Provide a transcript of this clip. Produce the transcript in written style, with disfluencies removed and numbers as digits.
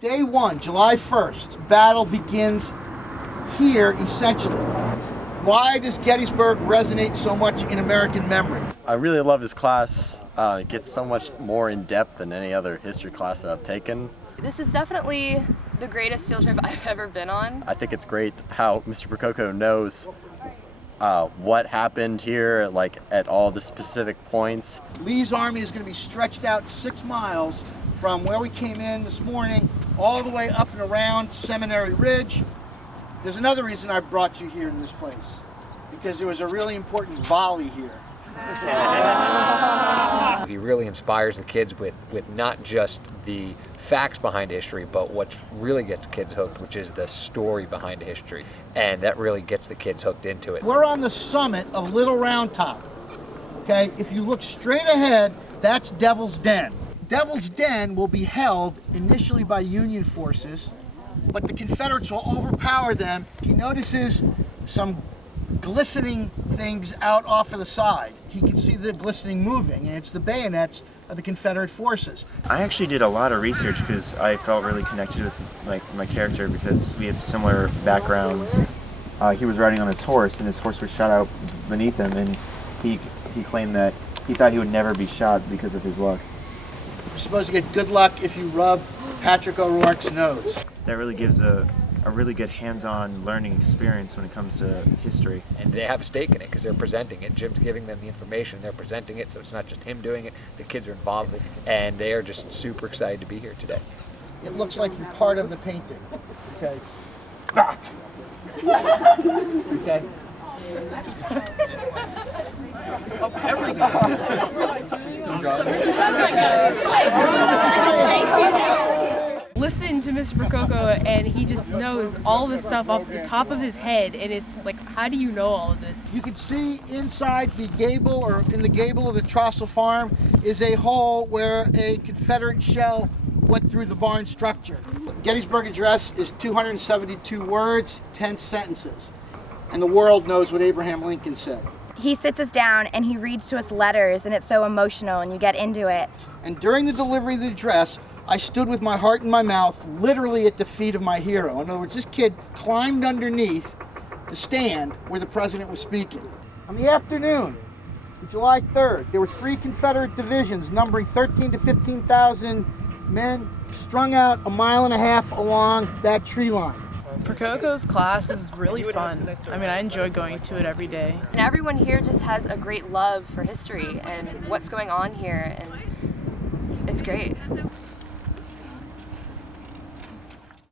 Day 1, July 1st, battle begins here essentially. Why does Gettysburg resonate so much in American memory? I really love this class. It gets so much more in depth than any other history class that I've taken. This is definitely the greatest field trip I've ever been on. I think it's great how Mr. Percoco knows what happened here, like at all the specific points. Lee's army is going to be stretched out 6 miles from where we came in this morning all the way up and around Seminary Ridge. There's another reason I brought you here to this place, because there was a really important volley here. He really inspires the kids with not just the facts behind history, but what really gets kids hooked, which is the story behind history. And that really gets the kids hooked into it. We're on the summit of Little Round Top. Okay, if you look straight ahead, that's Devil's Den. Devil's Den will be held initially by Union forces, but the Confederates will overpower them. He notices some glistening things out off of the side. He can see the glistening moving, and it's the bayonets of the Confederate forces. I actually did a lot of research because I felt really connected with my character because we have similar backgrounds. He was riding on his horse, and his horse was shot out beneath him, and he claimed that he thought he would never be shot because of his luck. You're supposed to get good luck if you rub Patrick O'Rourke's nose. That really gives a really good hands-on learning experience when it comes to history. And they have a stake in it because they're presenting it. Jim's giving them the information, they're presenting it, so it's not just him doing it, the kids are involved with it, and they are just super excited to be here today. It looks like you're part of the painting. Okay. Okay. Listen to Mr. Percoco, and he just knows all this stuff off the top of his head, and it's just like, how do you know all of this? You can see inside the gable, or in the gable of the Trossel farm, is a hole where a Confederate shell went through the barn structure. Gettysburg Address is 272 words, 10 sentences, and the world knows what Abraham Lincoln said. He sits us down and he reads to us letters, and it's so emotional, and you get into it. And during the delivery of the address, I stood with my heart in my mouth, literally at the feet of my hero. In other words, this kid climbed underneath the stand where the president was speaking. On the afternoon of July 3rd, there were 3 Confederate divisions numbering 13 to 15,000 men strung out 1.5 miles along that tree line. Percoco's class is really fun. I mean, I enjoy going to it every day. And everyone here just has a great love for history and what's going on here, and it's great.